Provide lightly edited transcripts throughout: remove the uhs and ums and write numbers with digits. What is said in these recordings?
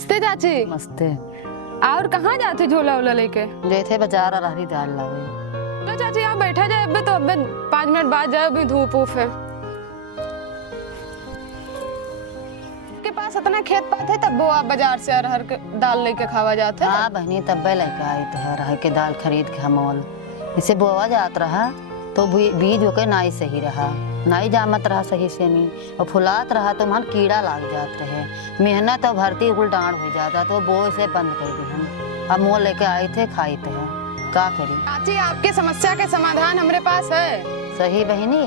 नमस्ते चाची। मस्ते। और कहाँ जाते झोला वोला लेके? गए थे बाजार और हरी दाल लावे। तो चाची यहाँ बैठा जाए, अबे तो अबे 5 मिनट बाद जाए, अभी धूप ऊप है। के पास इतना खेत पात है तब वो आप बाजार से अरहर के दाल लेके खावा जाते हैं? हाँ बहनी तब्बे लेके आई थे अरहर के दाल खरीद के हमोल इसे बोआ जात रहा तो बीज होके नाई सही रहा, नाई जामत रहा सही से नहीं और फुलात रहा तो वहाँ कीड़ा लाग जात रहे, मेहनत और भर्ती कुल डांड हो जाता तो वो इसे बंद कर दी हम। अब मोल लेके आए थे खाई थे का करी। चाची आपके समस्या के समाधान हमारे पास है। सही बहनी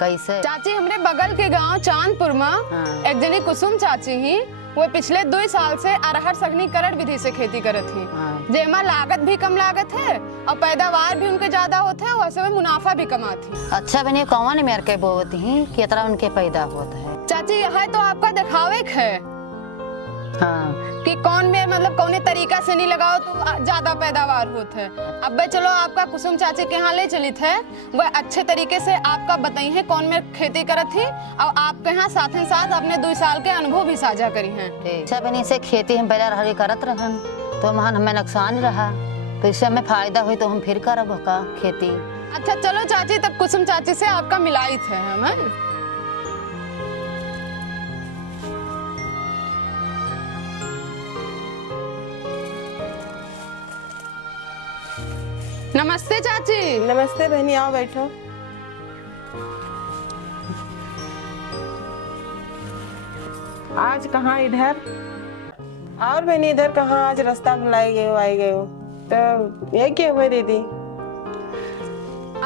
कैसे? चाची हमरे बगल के गांव चांदपुर में एक जनी कुसुम चाची ही वो पिछले 2 साल से अरहर सघनीकरण विधि से खेती करत थी। जेमा लागत भी कम लागत है और पैदावार भी उनके ज्यादा होते है, वैसे में मुनाफा भी कमाती। अच्छा बहनी कौन मेरे के बोवत ही कितना उनके पैदा होता है? चाची यह तो आपका दिखावे है कि कौन में मतलब कौन तरीका से नहीं लगाओ तो ज्यादा पैदावार होता है। अब चलो आपका कुसुम चाची के यहाँ ले चली थे, वह अच्छे तरीके से आपका बताई है कौन में खेती करत थी और आपके यहाँ साथ ही साथ अपने 2 साल के अनुभव भी साझा करी हैं। अच्छा बहनी से खेती हम पहले अरहर करत रहन तो महान हमें नुकसान रहा तो इससे हमें फायदा हुई तो हम फिर करब का खेती। अच्छा चलो चाची तब कुसुम चाची से आपका मिलाई थे हमें। नमस्ते चाची। नमस्ते बहनी, आओ बैठो। आज कहाँ इधर? और बहनी इधर कहाँ? आज रास्ता भुलाई गए हो, आई गए हो तो ये क्या हुआ दीदी?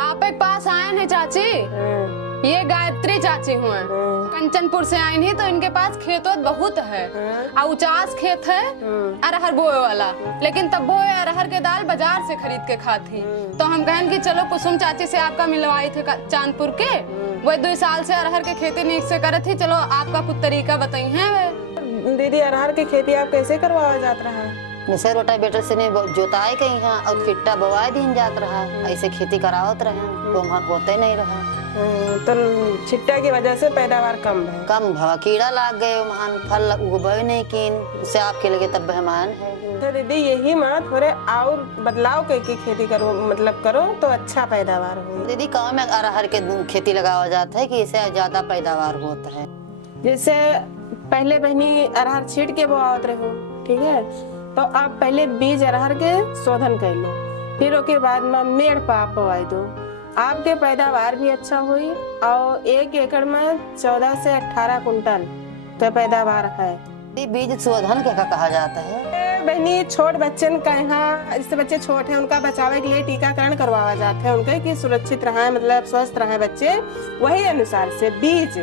आप एक पास आए हैं चाची। ये गायत्री चाची हुए कंचनपुर से आई ही तो इनके पास खेतों बहुत है और 50 खेत है अरहर बोए वाला, लेकिन तब वो अरहर के दाल बाजार से खरीद के खाती। तो हम कहें कि चलो कुसुम चाची से आपका मिलवाई थे चांदपुर के, वो 2 साल से अरहर के खेती नीक से करत थी, चलो आपका कुछ तरीका बताई है वे। दीदी अरहर की खेती आप कैसे करवाया जात रहा है? जैसे रोटावेटर से नहीं जोताई कहीं है और खिट्टा बवाई दिन जात रहा, ऐसे खेती करावत रहे तो वहाँ होते नहीं रहा। तो छिट्टा की वजह से पैदावार कम है। कम भवा कीड़ा लाग गए, महान फल उगबे नहीं किन उससे आपके लगे तब मेहमान है। तो दीदी यही मत थोड़े और बदलाव करके खेती करो, मतलब करो तो अच्छा पैदावार हो। दीदी गाँव में अरहर के खेती लगावा जाता है कि इससे ज्यादा पैदावार होता है। जैसे पहले बहनी अरहर छीट के बोआवत रहो, ठीक है, तो आप पहले बीज अरहर के शोधन कर लो, फिर उसके बाद में मेड़ पाप बोआई दो, आपके पैदावार भी अच्छा हुई और 1 एकड़ में 14 से 18 कुंटल का पैदावार है। बीज शोधन क्या कहा जाता है? बहनी छोट बच्चन का यहाँ, इससे बच्चे छोटे हैं उनका बचावे के लिए टीकाकरण करवाया जाता है उनके कि सुरक्षित रहे, मतलब स्वस्थ रहे बच्चे, वही अनुसार से बीज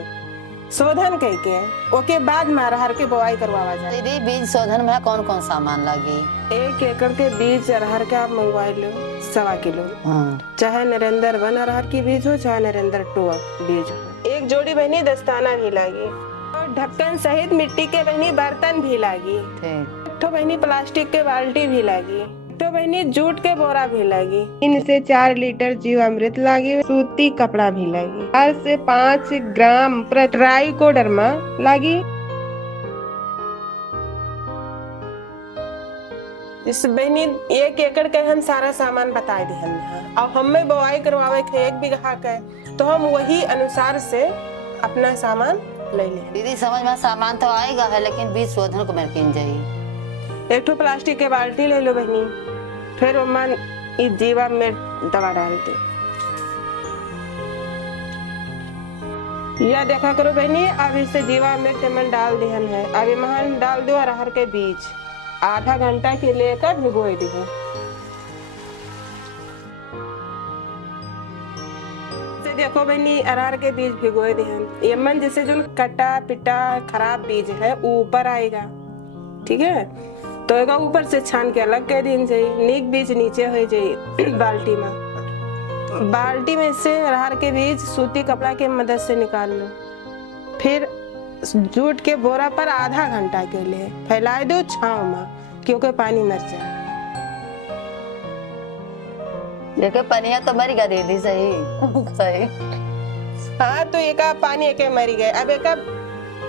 शोधन करके ओके बाद में अरहर के बोआई करवाया जाए। दीदी बीज शोधन में कौन कौन सामान लगी? 1 एकड़ के बीज अरहर के आप मंगवा लो 1.25 किलो, चाहे नरेंद्र 1 अरहर की बीज हो चाहे नरेंद्र 2 बीज हो। 1 जोड़ी बहनी दस्ताना भी लागी और ढक्कन सहित मिट्टी के बहनी बर्तन भी लागी, तो बहनी प्लास्टिक के बाल्टी भी लागी, तो बहनी जूट के बोरा भी लगी, 3 से 4 लीटर जीवामृत लागी, सूती कपड़ा भी लगी, 4 से 5 ग्राम ट्राइकोडर्मा लगी। इस बहनी 1 एकड़ के हम सारा सामान बता दी हम और हमें बोआई करवावे के 1 बीघा के, तो हम वही अनुसार से अपना सामान ले ले। दीदी समझ में सामान तो आएगा है लेकिन बीज शोधन को मैं किन जाई। 1 प्लास्टिक के बाल्टी ले लो बहनी, फिर मन जीवा में दवा डाल दो। यह देखा करो बहनी, अब इसे जीवा मिर्च मन डाल दिहन है, अभी महान डाल दो अरहर के बीज, आधा घंटा के लेकर भिगोई दो। देखो बहनी अरहर के बीज भिगोए दिहन, ये मन जैसे जो कटा पिटा खराब बीज है ऊपर आएगा, ठीक है, तो एगा ऊपर से छान के अलग कर दिन जाई, नीक बीज नीचे हो जाई बाल्टी में। बाल्टी में से अरहर के बीज सूती कपड़ा के मदद से निकाल लो, फिर जूट के बोरा पर आधा घंटा के लिए फैला दो छांव में, क्योंकि पानी मर जाए। देखो पनिया तो मर गया दीदी, सही सही। हाँ तो एक पानी एक मरी गए, अब एक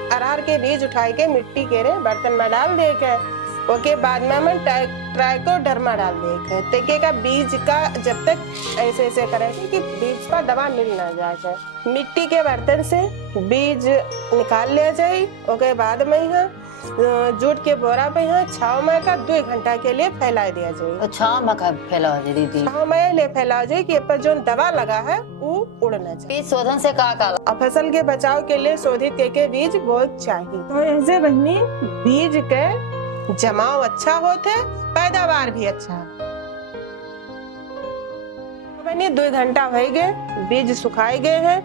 अरहर के बीज उठाई के मिट्टी के रे बर्तन में डाल दे के ओके बाद में हम ट्राइकोडर्मा डाल देंगे तेके का बीज का जब तक ऐसे ऐसे करेंगे कि बीज पर दवा मिल ना जाए। मिट्टी के बर्तन से बीज निकाल लिया जाए। ओके बाद में यहाँ जूट के बोरा पे यहाँ छाव में का 2 घंटा के लिए फैला दिया जाए। तो छाव में का फैला हो जाए दीदी? छाव में ले फैला जाए कि पर जो दवा लगा है वो उड़ना चाहिए। बीज शोधन से का और फसल के बचाव के लिए शोधित के बीज बहुत चाहिए। तो ऐसे बहनी बीज के जमाव अच्छा होते, पैदावार भी अच्छा। बहनी 2 घंटा हो गए, बीज सुखाए गए हैं।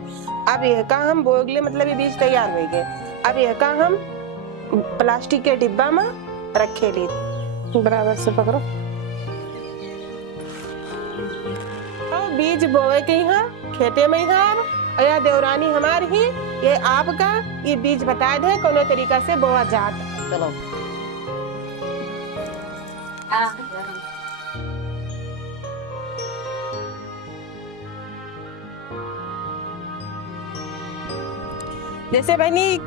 अब यह का हम बोगले मतलब ये बीज तैयार हो गए। अब यह का हम प्लास्टिक के डिब्बा में रखे ली। बराबर से पकड़ो। तो बीज बोए के यहाँ खेते में यहाँ या देवरानी हमारी ही ये आपका ये बीज बता दे कौन तरीका से बोआ जाता। चलो जैसे बहनी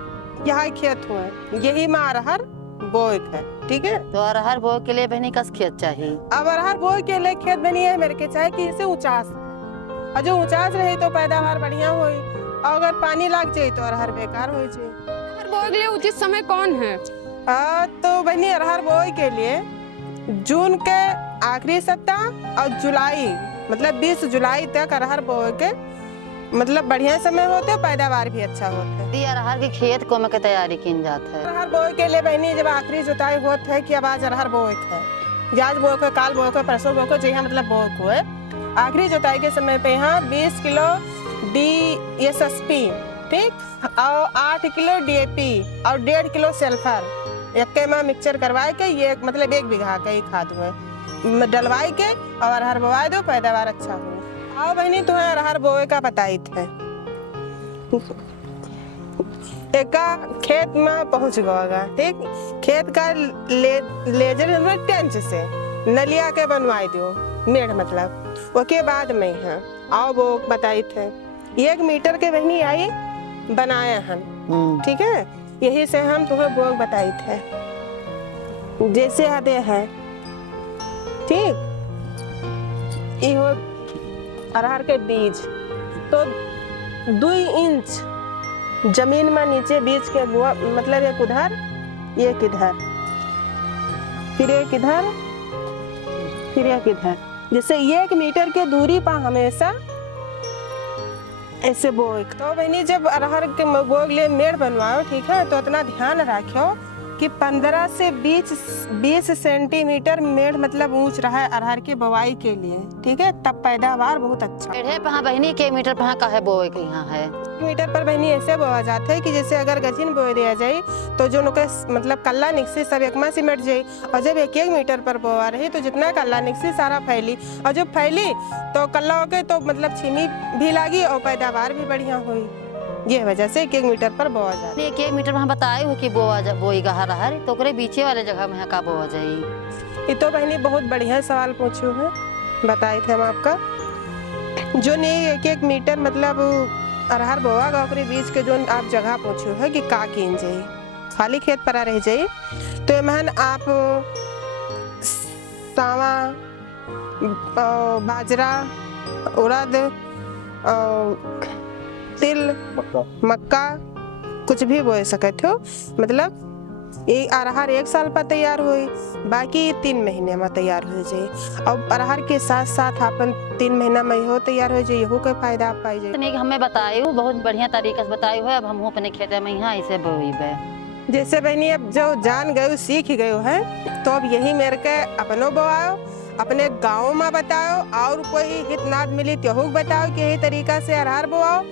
यहाँ खेत हुआ यही में अरहर बोए है, ठीक है। तो अरहर बोए के लिए बहनी कस खेत चाहिए? अब अरहर बोए के लिए खेत बनी है मेरे के चाहे कि इसे ऊंचास और जो ऊंचास रहे तो पैदावार बढ़िया होई और अगर पानी लग जाए तो अरहर बेकार हो जाए। अरहर बोए के लिए उचित समय कौन है? तो बहनी अरहर बोए के लिए जून के आखिरी सप्ताह और जुलाई मतलब 20 जुलाई तक अरहर बोए के मतलब बढ़िया समय होते है, पैदावार भी अच्छा होता है। अरहर के खेत को में के तैयारी की जाता है। अरहर बोए के लिए बहनी जब आखिरी जुताई होता है कि अब आज अरहर बोए है, आज बोए को, काल बोए को, परसों बोए को, जो यहाँ मतलब बोए को है। आखिरी जुताई के समय पे यहाँ 20 किलो DSSP ठीक और 8 किलो DAP और 1.5 किलो सल्फर एक में मिक्सचर करवाए के ये मतलब 1 बीघा का ही खाद हुए डलवाई के और अरहर बोवाई दो, पैदावार अच्छा हो। आओ बहनी तुम्हें अरहर बोए का बताई थे। एक खेत में पहुंच गएगा ठीक, खेत का लेजर टेंच से नलिया के बनवाई दो मेढ़ मतलब। उसके बाद में है आओ वो बताई थे 1 मीटर के बहनी आई बनाया हम ठीक है। यही से हम तुम्हें बोग बताई थे जैसे आदे है ठीक। ये अरहर के बीज तो 2 इंच जमीन में नीचे बीज के बुआ मतलब एक उधर एक इधर फिर एक इधर फिर एक इधर जैसे 1 मीटर के दूरी पर हमेशा ऐसे बोए। तो बहनी जब अरहर के बोग ले मेड़ बनवाओ ठीक है तो इतना ध्यान रखो कि 15 से 20 सेंटीमीटर मेड़ मतलब ऊंच रहा है अरहर की बुवाई के लिए ठीक है, तब पैदावार बहुत अच्छा। मेढ़े पे बहनी के मीटर पे का है बोए के यहाँ है? मीटर पर बहनी ऐसे बोआ जाता है कि जैसे अगर गजिन बो दिया जाए तो जो नुके मतलब कल्ला निकसी सब एक में सिमट जाए और जब 1-1 मीटर पर बोआ रही तो जितना कल्ला निकसी सारा फैली और जब फैली तो कल्ला होके तो मतलब छीमी भी लगी और पैदावार भी बढ़िया हुई। ये वजह से 1-1 मीटर पर बोआ जाता है। 1-1 मीटर में बताए हो कि बोएगा अरहर तो ओकरे बीचे वाले जगह में का बोआ जाए? ये तो बहनी बहुत बढ़िया सवाल पूछो है, बताए थे हम आपका जो नहीं 1-1 मीटर मतलब अरहर बोआगा ओकरे बीच के जो आप जगह पूछो है कि का कीन जाए खाली खेत पर रह जाए तो महन आप सावा बाजरा उड़द तिल मक्का कुछ भी बो सकते हो। मतलब ये अरहर 1 साल पर तैयार हुई बाकी 3 महीने में तैयार हो जाए और अरहर के साथ साथ अपन 3 महीना में हो तैयार हो जाए यहू के फायदा आप पाई जाए। हमें बताए हो बहुत बढ़िया तरीके से बताए हो। अब हम अपने खेत में यहाँ ऐसे बोईबे जैसे बहनी अब जो जान गए सीख गए है तो अब यही मेरे के अपनो बोआओ अपने गाँव में बताओ और कोई हितनाद मिली तो बताओ कि यही तरीका से अरहर बोआओ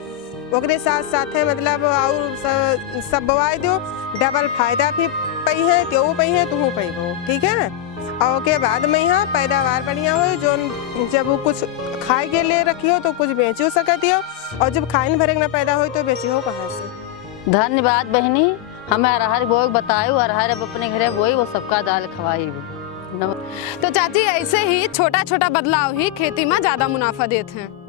ओकरे साथ साथ है मतलब और सब बोवाई दो डबल फायदा भी पई है तो पई है तू पैबो ठीक है। और के बाद में यहाँ पैदावार बढ़िया हो जो जब वो कुछ खाए के लिए रखी हो तो कुछ बेची हो सकती हो और जब खाए भरे ना पैदा हो तो बेची हो कहाँ से। धन्यवाद बहनी, हमें अरहर बोए बताए अरहर अब अपने घरे बोई वो सबका दाल खवाई। तो चाची ऐसे ही छोटा छोटा बदलाव ही खेती में ज्यादा मुनाफा देते हैं।